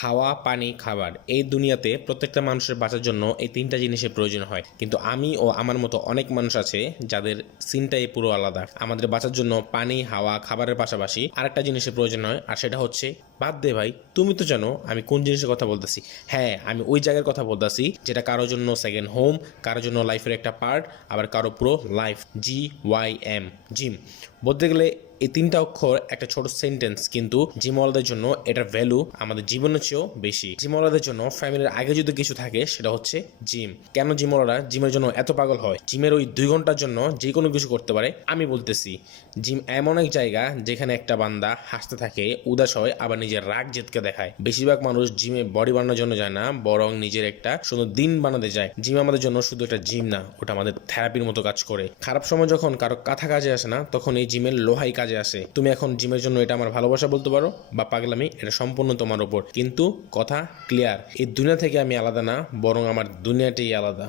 হাওয়া, পানি, খাবার। এই দুনিয়াতে প্রত্যেকটা মানুষের বাঁচার জন্য এই তিনটা জিনিসের প্রয়োজন হয়, কিন্তু আমি ও আমার মতো অনেক মানুষ আছে যাদের সিনটাই পুরো আলাদা। আমাদের বাঁচার জন্য পানি, হাওয়া, খাবারের পাশাপাশি আরেকটা জিনিসের প্রয়োজন হয়, আর সেটা হচ্ছে বাদ দে ভাই, তুমি তো জানো আমি কোন জিনিসের কথা বলতেছি। হ্যাঁ, আমি ওই জায়গার কথা বলতেছি যেটা কারোর জন্য সেকেন্ড হোম, কারোর জন্য লাইফের একটা পার্ট, আবার কারো পুরো লাইফ। GYM, gym. বলতে গেলে এই তিনটা অক্ষর একটা ছোট সেন্টেন্স, কিন্তু জিমওয়ালাদের জন্য এটার ভ্যালু আমাদের জীবনের চেয়েও বেশি। জিমওয়ালাদের জন্য ফ্যামিলির আগে যদি কিছু থাকে সেটা হচ্ছে জিম। কেন জিমওয়ালারা জিমের জন্য এত পাগল হয়? জিমের ওই 2 ঘন্টার জন্য যে কোনো কিছু করতে পারে। আমি বলতেছি, জিম এমন এক জায়গা যেখানে একটা বান্দা হাসতে থাকে, উদাস হয়, আবার নিজের রাগ জেদকে দেখায়। বেশিরভাগ মানুষ জিমে বডি বানানোর জন্য যায় না, বরং নিজের একটা সুন্দর দিন বানাতে যায়। জিম আমাদের জন্য শুধু একটা জিম না, ওটা আমাদের থেরাপির মতো কাজ করে। খারাপ সময় যখন কারো কাঁথা কাজে আসে না, তখন এই জিমের লোহাই কাজে আসে। তুমি এখন জিমের জন্য এটা আমার ভালোবাসা বলতে পারো বা পাগলামি, এটা সম্পূর্ণ তোমার উপর। কিন্তু কথা ক্লিয়ার, এই দুনিয়া থেকে আমি আলাদা না, বরং আমার দুনিয়াটাই আলাদা।